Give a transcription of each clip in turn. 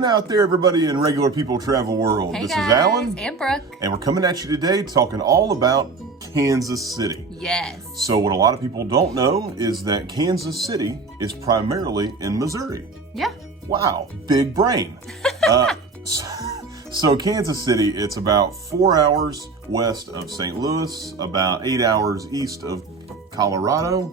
afternoon out there, everybody in Regular People Travel World. Hey this guys, is Alan. and Brooke. And we're coming at you today talking all about Kansas City. Yes. So what a lot of people don't know is that Kansas City is primarily in Missouri. Yeah. Wow, big brain. So Kansas City, it's about 4 hours west of St. Louis, about 8 hours east of Colorado,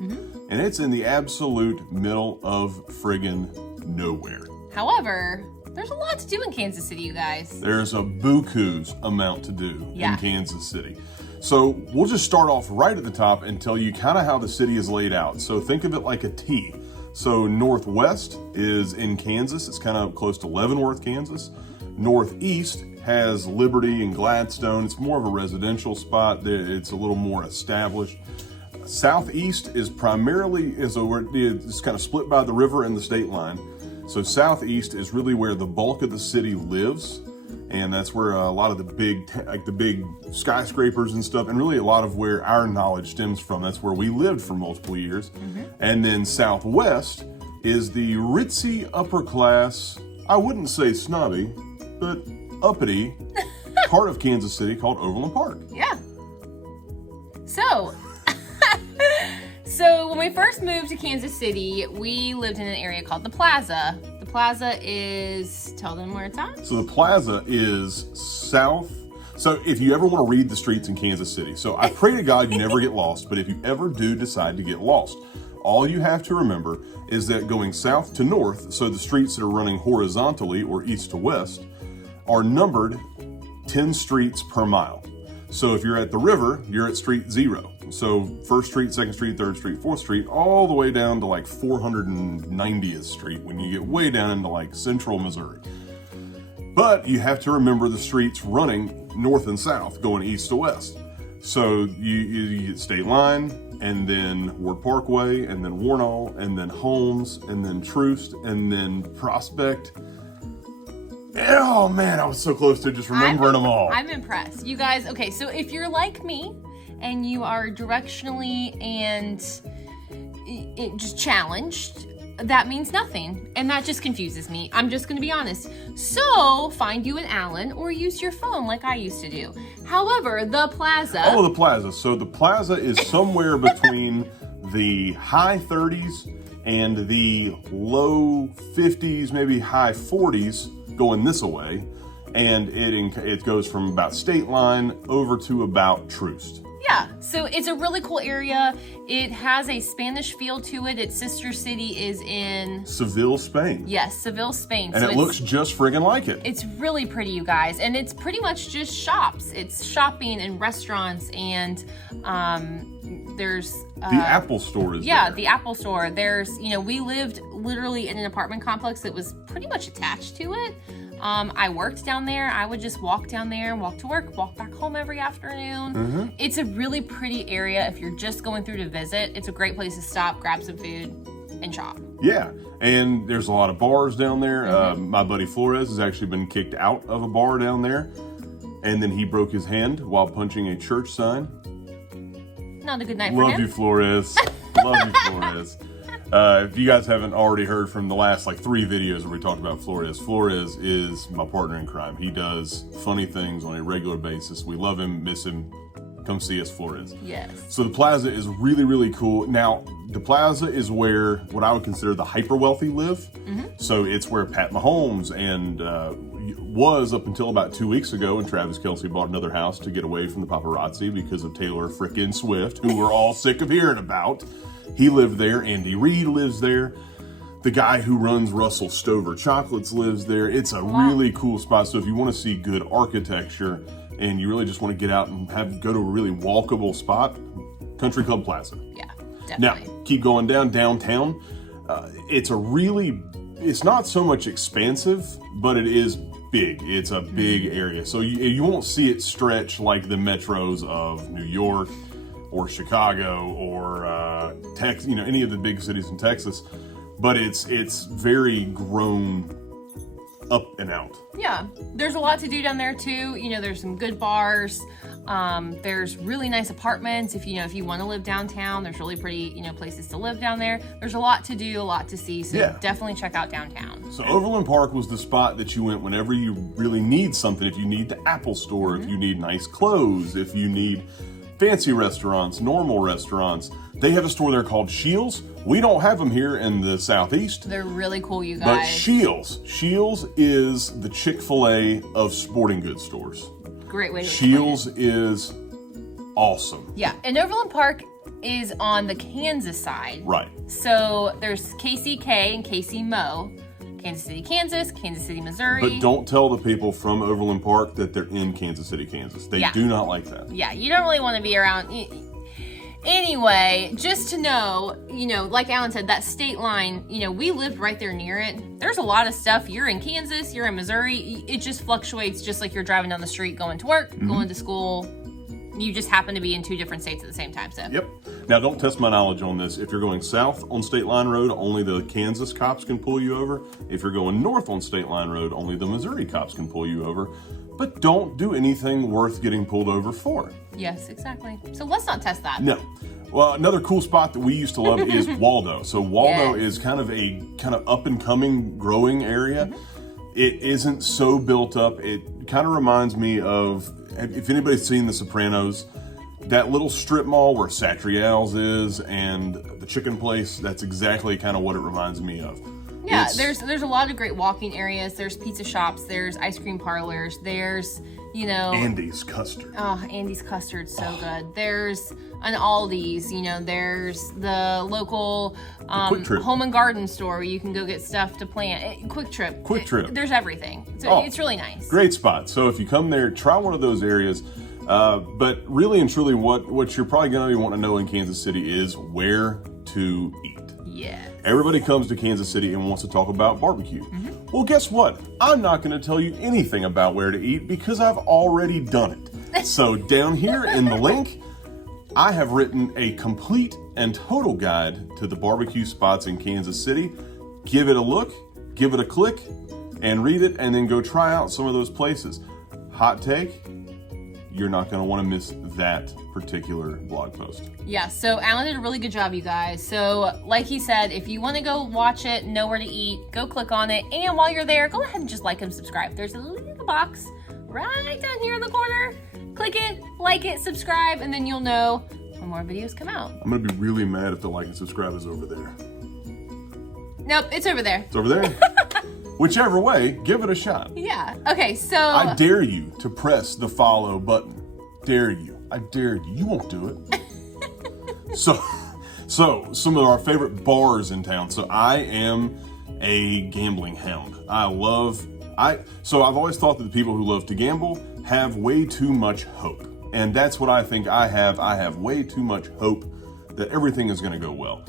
and it's in the absolute middle of friggin' nowhere. However, there's a lot to do in Kansas City, you guys. There's a buku's amount to do Yeah. in Kansas City. So we'll just start off right at the top and tell you kind of how the city is laid out. So think of it like a T. So northwest is in Kansas. It's kind of close to Leavenworth, Kansas. Northeast has Liberty and Gladstone. It's more of a residential spot. It's a little more established. Southeast is primarily, it's kind of split by the river and the state line. So southeast is really where the bulk of the city lives. And that's where a lot of the big skyscrapers and stuff, and really a lot of where our knowledge stems from. That's where we lived for multiple years. And then southwest is the ritzy upper class, I wouldn't say snobby, but uppity part of Kansas City called Overland Park. Yeah. So when we first moved to Kansas City, we lived in an area called the Plaza. The Plaza is, tell them where it's at. So the Plaza is south. So if you ever want to read the streets in Kansas City, so I pray to God you never get lost, but if you ever do decide to get lost, all you have to remember is that going south to north, so the streets that are running horizontally or east to west, are numbered 10 streets per mile. So if you're at the river, you're at street 0. So 1st Street, 2nd Street, 3rd Street, 4th Street, all the way down to like 490th Street when you get way down into like central Missouri. But you have to remember the streets running north and south, going east to west. So you get State Line, and then Ward Parkway, and then Warnall, and then Holmes, and then Troost, and then Prospect. Oh man, I was so close to just remembering them all. I'm impressed. You guys, okay, so if you're like me and you are directionally and just challenged, that means nothing. And that just confuses me. I'm just going to be honest. So find you an Alan or use your phone like I used to do. However, the Plaza. Oh, the Plaza. So the Plaza is somewhere between the high 30s and the low 50s, maybe high 40s going this way. And it goes from about State Line over to about Troost. Yeah, so it's a really cool area. It has a Spanish feel to it. Its sister city is in Seville, Spain. Yes, Seville, Spain. And so it looks just friggin' like it. It's really pretty, you guys. And it's pretty much just shops. It's shopping and restaurants, and there's... the Apple store is Yeah, there. the Apple store. There's, we lived literally in an apartment complex that was pretty much attached to it. I worked down there. I would just walk down there, walk to work, walk back home every afternoon. It's a really pretty area if you're just going through to visit. It's a great place to stop, grab some food, and shop. Yeah, and there's a lot of bars down there. My buddy Flores has actually been kicked out of a bar down there, and then he broke his hand while punching a church sign. Not a good night for Love him. you, Flores. Love you, Flores. If you guys haven't already heard from the last 3 videos where we talked about Flores, Flores is my partner in crime. He does funny things on a regular basis. We love him, miss him. Come see us, Flores. Yes. So the Plaza is really, really cool. Now, the Plaza is where what I would consider the hyper wealthy live. So it's where Pat Mahomes and was up until about 2 weeks ago when Travis Kelce bought another house to get away from the paparazzi because of Taylor frickin' Swift, who we're all sick of hearing about. He lived there. Andy Reid lives there. The guy who runs Russell Stover Chocolates lives there. It's a really cool spot. So if you want to see good architecture and you really just want to get out and go to a really walkable spot, Country Club Plaza. Yeah, definitely. Now, keep going downtown. It's not so much expansive, but it is big. It's a big area. So you won't see it stretch like the metros of New York or Chicago or any of the big cities in Texas, but it's very grown up and out. Yeah, there's a lot to do down there too. There's some good bars. There's really nice apartments. If you want to live downtown, there's really pretty, places to live down there. There's a lot to do, a lot to see. So definitely check out downtown. So Overland Park was the spot that you went whenever you really need something. If you need the Apple Store, if you need nice clothes, if you need fancy restaurants, normal restaurants. They have a store there called Shields. We don't have them here in the Southeast. They're really cool, you guys. But Shields is the Chick-fil-A of sporting goods stores. Great way to Shields is awesome. Yeah, and Overland Park is on the Kansas side. Right. So there's KCK and KCMO. Kansas City, Kansas, Kansas City, Missouri. But don't tell the people from Overland Park that they're in Kansas City, Kansas. They do not like that. Yeah, you don't really want to be around. Anyway, just to know, like Alan said, that state line, we lived right there near it. There's a lot of stuff. You're in Kansas, you're in Missouri. It just fluctuates just like you're driving down the street, going to work, going to school. You just happen to be in two different states at the same time. So. Yep. Now, don't test my knowledge on this. If you're going south on State Line Road, only the Kansas cops can pull you over. If you're going north on State Line Road, only the Missouri cops can pull you over. But don't do anything worth getting pulled over for. Yes, exactly. So let's not test that. No. Well, another cool spot that we used to love is Waldo. So Waldo is kind of up and coming, growing area. It isn't so built up. It kind of reminds me of, if anybody's seen The Sopranos, that little strip mall where Satriale's is and the chicken place, that's exactly kind of what it reminds me of. Yeah, there's a lot of great walking areas. There's pizza shops. There's ice cream parlors. There's, Andy's custard. Oh, Andy's custard's so good. There's an Aldi's. There's the local home and garden store where you can go get stuff to plant. Quick Trip. There's everything. So it's really nice. Great spot. So if you come there, try one of those areas. But really and truly, what you're probably going to want to know in Kansas City is where to eat. Yeah. Everybody comes to Kansas City and wants to talk about barbecue. Well, guess what? I'm not going to tell you anything about where to eat because I've already done it. So down here in the link, I have written a complete and total guide to the barbecue spots in Kansas City. Give it a look, give it a click, and read it, and then go try out some of those places. Hot take, you're not going to want to miss that particular blog post. Yeah, so Alan did a really good job, you guys. So like he said, if you want to go watch it, know where to eat, go click on it. And while you're there, go ahead and just like and subscribe. There's a little box right down here in the corner. Click it, like it, subscribe, and then you'll know when more videos come out. I'm going to be really mad if the like and subscribe is over there. Nope, it's over there. It's over there? Whichever way, give it a shot. Yeah. Okay, so I dare you to press the follow button. Dare you. I dare you. You won't do it. So some of our favorite bars in town. So I am a gambling hound. So I've always thought that the people who love to gamble have way too much hope. And that's what I think I have. I have way too much hope that everything is going to go well.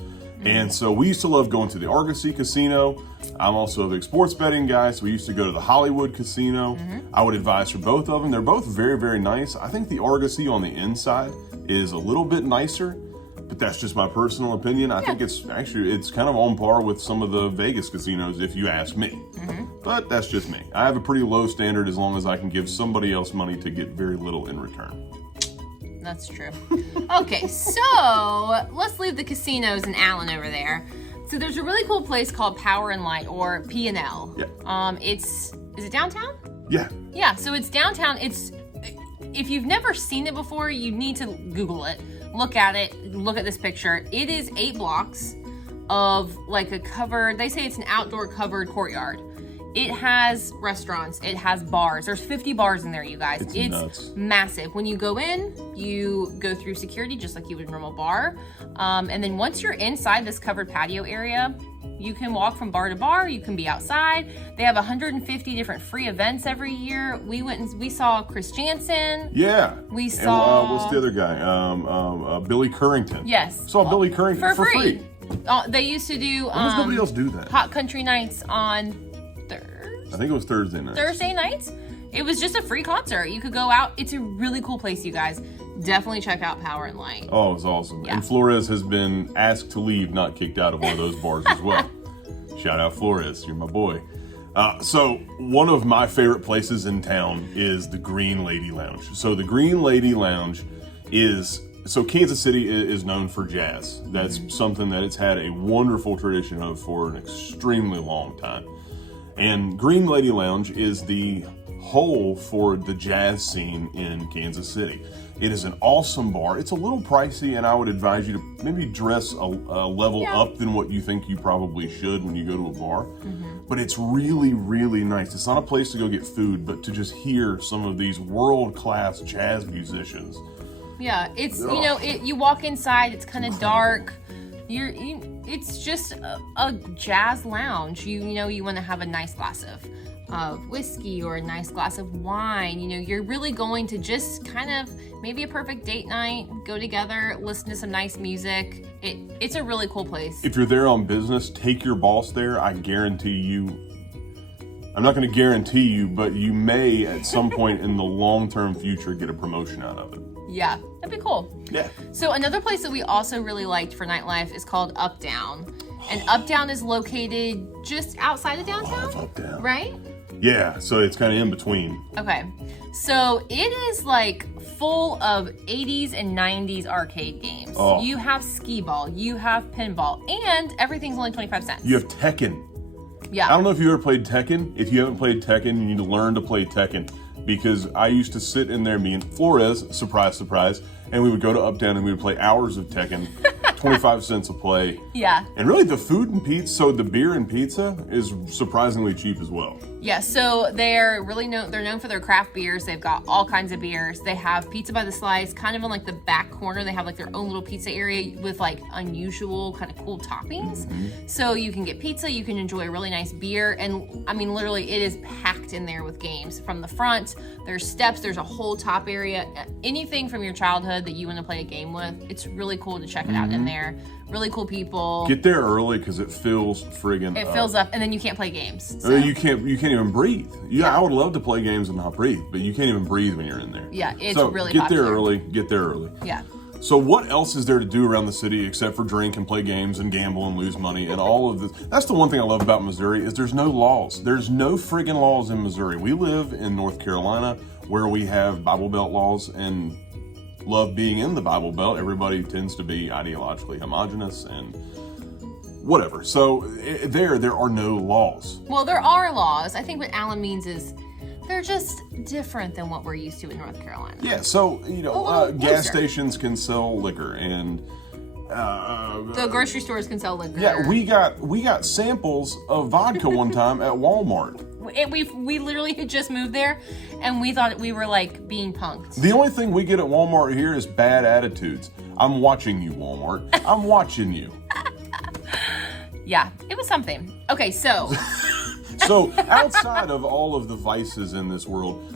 And so we used to love going to the Argosy Casino. I'm also a big sports betting guy, so we used to go to the Hollywood Casino. I would advise for both of them. They're both very, very nice. I think the Argosy on the inside is a little bit nicer, but that's just my personal opinion. I think it's kind of on par with some of the Vegas casinos, if you ask me. But that's just me. I have a pretty low standard as long as I can give somebody else money to get very little in return. That's true. Okay, so let's leave the casinos and Alan over there. So there's a really cool place called Power and Light, or P&L. Yeah. Is it downtown? Yeah. Yeah, so it's downtown. If you've never seen it before, you need to Google it. Look at it. Look at this picture. It is 8 blocks of like a covered, they say it's an outdoor covered courtyard. It has restaurants, it has bars. There's 50 bars in there, you guys. It's nuts. Massive. When you go in, you go through security just like you would a normal bar. And then once you're inside this covered patio area, you can walk from bar to bar, you can be outside. They have 150 different free events every year. We went and we saw Chris Jansen. Yeah. We saw... And, what's the other guy? Billy Currington. Yes. Saw Billy Currington for free. They used to do... Why does nobody else do that? Hot Country Nights on... I think it was Thursday night. Thursday nights? It was just a free concert. You could go out. It's a really cool place, you guys. Definitely check out Power and Light. Oh, it was awesome. Yeah. And Flores has been asked to leave, not kicked out of one of those bars as well. Shout out Flores, you're my boy. So one of my favorite places in town is the Green Lady Lounge. So the Green Lady Lounge so Kansas City is known for jazz. That's something that it's had a wonderful tradition of for an extremely long time. And Green Lady Lounge is the whole for the jazz scene in Kansas City. It is an awesome bar. It's a little pricey, and I would advise you to maybe dress a level up than what you think you probably should when you go to a bar. But it's really, really nice. It's not a place to go get food, but to just hear some of these world-class jazz musicians. Yeah, it's, you walk inside, it's kind of dark. It's just a jazz lounge. You want to have a nice glass of whiskey or a nice glass of wine. You're really going to just kind of maybe a perfect date night, go together, listen to some nice music. It's a really cool place. If you're there on business, take your boss there. I guarantee you, I'm not going to guarantee you, but you may at some point in the long-term future get a promotion out of it. Yeah, that'd be cool. Yeah. So another place that we also really liked for nightlife is called Uptown. And Uptown is located just outside of downtown. Love Uptown. Right? Yeah, so it's kind of in between. Okay. So it is like full of 80s and 90s arcade games. Oh. You have skee ball, you have pinball, and everything's only 25 cents. You have Tekken. Yeah. I don't know if you ever played Tekken. If you haven't played Tekken, you need to learn to play Tekken. Because I used to sit in there, me and Flores, surprise, surprise, and we would go to Uptown and we would play hours of Tekken, 25 cents a play. Yeah. And really the food and pizza, so the beer and pizza is surprisingly cheap as well. Yeah, so they're known for their craft beers. They've got all kinds of beers. They have pizza by the slice, kind of in like the back corner. They have like their own little pizza area with like unusual kind of cool toppings. So you can get pizza, you can enjoy a really nice beer. And I mean, literally it is packed in there with games. From the front, there's steps, there's a whole top area. Anything from your childhood that you want to play a game with, it's really cool to check it out in there. Really cool people. Get there early because it fills friggin' It fills up, and then you can't play games. So. You can't even breathe. Yeah, I would love to play games and not breathe, but you can't even breathe when you're in there. Yeah, it's so really get popular. Get there early. Yeah. So what else is there to do around the city except for drink and play games and gamble and lose money and all of this? That's the one thing I love about Missouri is there's no laws. There's no friggin' laws in Missouri. We live in North Carolina where we have Bible Belt laws and love being in the Bible Belt. Everybody tends to be ideologically homogenous and whatever. So there are no laws. Well, there are laws. I think what Alan means is they're just different than what we're used to in North Carolina. Yeah, so, gas looser. stations can sell liquor and... the grocery stores can sell liquor. Yeah, we got samples of vodka one time at Walmart. We literally had just moved there, and we thought we were like being punked. The only thing we get at Walmart here is bad attitudes. I'm watching you, Walmart. I'm watching you. Yeah, it was something. Okay, so... So outside of all of the vices in this world,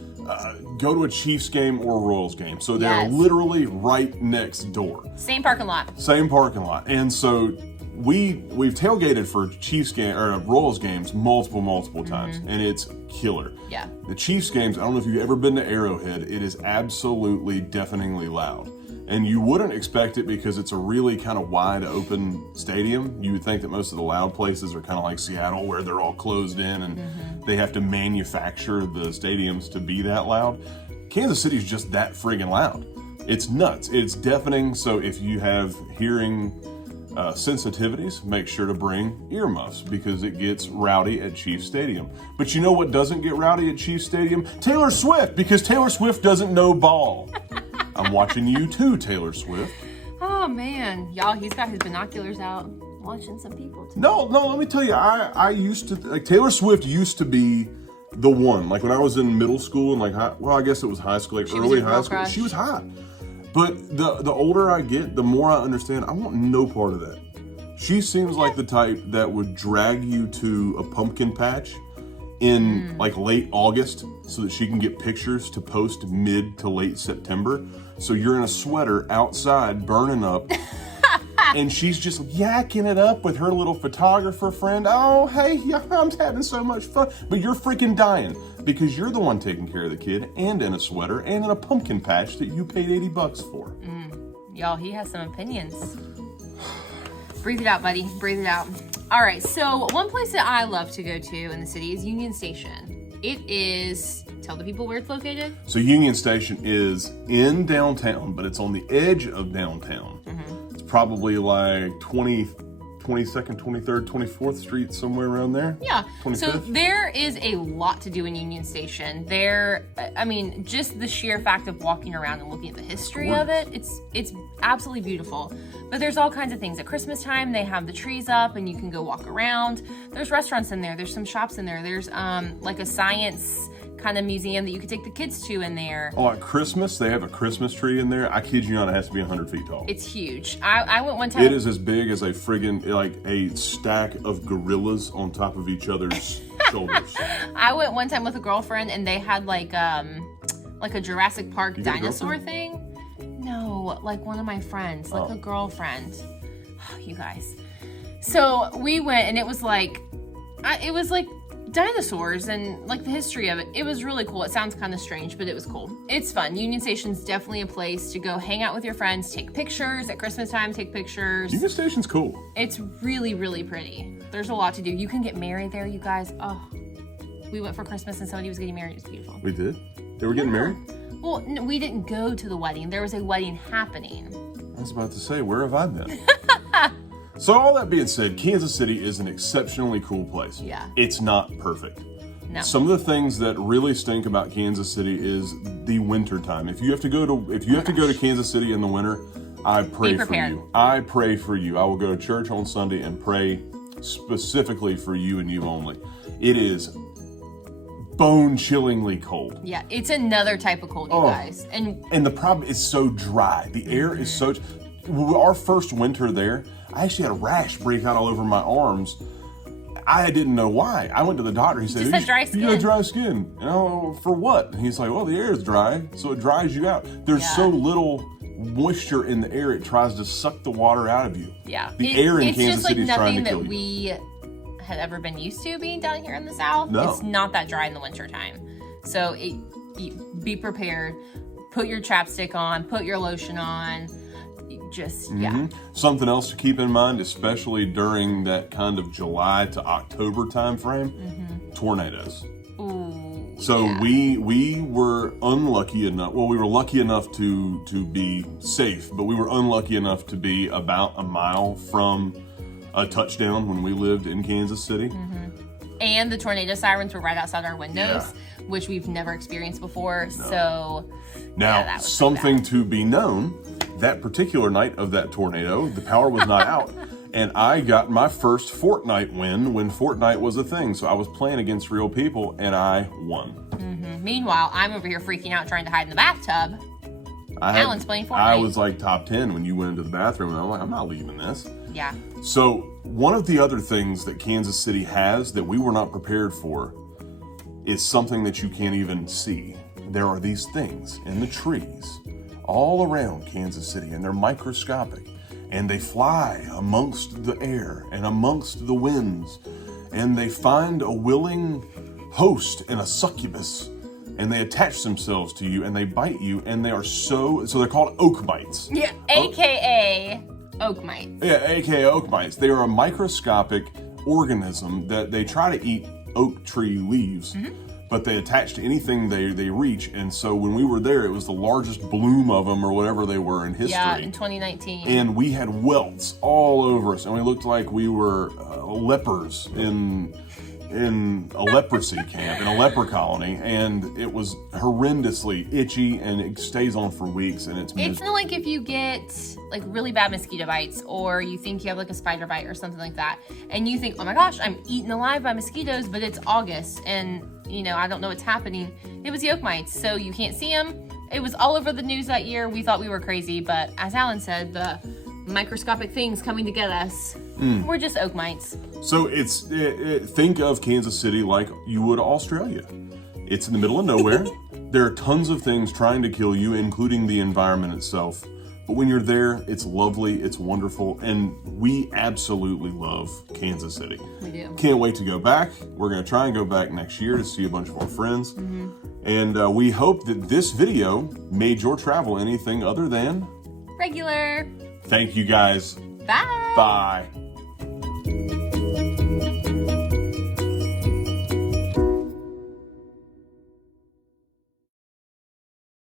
go to a Chiefs game or a Royals game. So they're literally right next door. Same parking lot. Same parking lot. And so we've tailgated for Chiefs game or Royals games multiple times, and it's killer. Yeah. The Chiefs games, I don't know if you've ever been to Arrowhead, it is absolutely deafeningly loud. And you wouldn't expect it because it's a really kind of wide open stadium. You would think that most of the loud places are kind of like Seattle where they're all closed in and they have to manufacture the stadiums to be that loud. Kansas City is just that friggin' loud. It's nuts. It's deafening. So if you have hearing sensitivities, make sure to bring earmuffs because it gets rowdy at Chiefs Stadium. But you know what doesn't get rowdy at Chiefs Stadium? Taylor Swift, because Taylor Swift doesn't know ball. I'm watching you too, Taylor Swift. Oh man, y'all, he's got his binoculars out watching some people too. No, let me tell you, I used to, like, Taylor Swift used to be the one. Like when I was in middle school and like, I guess it was high school, like early high school, she was hot. But the older I get, the more I understand, I want no part of that. She seems like the type that would drag you to a pumpkin patch in like late August so that she can get pictures to post mid to late September. So you're in a sweater outside burning up and she's just yakking it up with her little photographer friend. Oh, hey, I'm having so much fun. But you're freaking dying because you're the one taking care of the kid and in a sweater and in a pumpkin patch that you paid $80 for. Y'all, he has some opinions. Breathe it out, buddy. Breathe it out. All right, so one place that I love to go to in the city is Union Station. It is, tell the people where it's located. So Union Station is in downtown, but it's on the edge of downtown. It's probably like 22nd, 23rd, 24th Street, somewhere around there. Yeah. 25th? So there is a lot to do in Union Station. There, I mean, just the sheer fact of walking around and looking at the history of it, it's absolutely beautiful. But there's all kinds of things. At Christmas time, they have the trees up and you can go walk around. There's restaurants in there. There's some shops in there. There's like a science kind of museum that you could take the kids to in there. Oh, at Christmas, they have a Christmas tree in there. I kid you not, it has to be 100 feet tall. It's huge. I went one time. It is as big as a friggin', like a stack of gorillas on top of each other's shoulders. I went one time with a girlfriend and they had like a Jurassic Park dinosaur thing. No, like one of my friends, like a girlfriend. Oh, you guys. So we went and it was like dinosaurs and like the history of it. It was really cool. It sounds kind of strange, but it was cool. It's fun. Union Station's definitely a place to go hang out with your friends, take pictures. At Christmas time, take pictures. Union Station's cool. It's really, really pretty. There's a lot to do. You can get married there, you guys. Oh, we went for Christmas and somebody was getting married. It was beautiful. We did? They were getting married? Well, no, we didn't go to the wedding. There was a wedding happening. I was about to say, where have I been? So all that being said, Kansas City is an exceptionally cool place. Yeah. It's not perfect. No. Some of the things that really stink about Kansas City is the winter time. If you have to go to Kansas City in the winter, I pray for you. I pray for you. I will go to church on Sunday and pray specifically for you and you only. It is bone-chillingly cold. Yeah, it's another type of cold, you guys. And the problem is so dry. The air is so... Our first winter there, I actually had a rash break out all over my arms. I didn't know why. I went to the doctor. He said, you had dry skin. You had dry skin. You know, for what? And he's like, well, the air is dry, so it dries you out. There's so little moisture in the air, it tries to suck the water out of you. Yeah. The air in Kansas City is trying to kill you. It's just like nothing that we had ever been used to being down here in the South. No. It's not that dry in the wintertime. So be prepared. Put your chapstick on. Put your lotion on. Something else to keep in mind, especially during that kind of July to October time frame, tornadoes. Ooh, so we were unlucky enough. Well, we were lucky enough to be safe, but we were unlucky enough to be about a mile from a touchdown when we lived in Kansas City. And the tornado sirens were right outside our windows, which we've never experienced before. No. So now, something to be known. That particular night of that tornado, the power was not out, and I got my first Fortnite win when Fortnite was a thing. So I was playing against real people, and I won. Meanwhile, I'm over here freaking out trying to hide in the bathtub. Alan's playing Fortnite. I was like top 10 when you went into the bathroom, and I'm like, I'm not leaving this. Yeah. So one of the other things that Kansas City has that we were not prepared for is something that you can't even see. There are these things in the trees all around Kansas City, and they're microscopic, and they fly amongst the air and amongst the winds, and they find a willing host in a succubus, and they attach themselves to you, and they bite you, and they are so they're called oak bites. Yeah, AKA oak mites. Yeah, AKA oak mites. They are a microscopic organism that they try to eat oak tree leaves, but they attach to anything they reach. And so when we were there, it was the largest bloom of them or whatever they were in history. Yeah, in 2019. And we had welts all over us, and we looked like we were lepers in a leprosy camp, in a leper colony, and it was horrendously itchy, and it stays on for weeks, and it's not like if you get like really bad mosquito bites, or you think you have like a spider bite or something like that, and you think, oh my gosh, I'm eaten alive by mosquitoes, but it's August, and you know, I don't know what's happening. It was the oak mites, so you can't see them. It was all over the news that year. We thought we were crazy, but as Alan said, the microscopic things coming to get us were just oak mites. So think of Kansas City like you would Australia. It's in the middle of nowhere. There are tons of things trying to kill you, including the environment itself. But when you're there, it's lovely, it's wonderful, and we absolutely love Kansas City. We do. Can't wait to go back. We're going to try and go back next year to see a bunch of our friends. And we hope that this video made your travel anything other than regular. Thank you guys. Bye. Bye.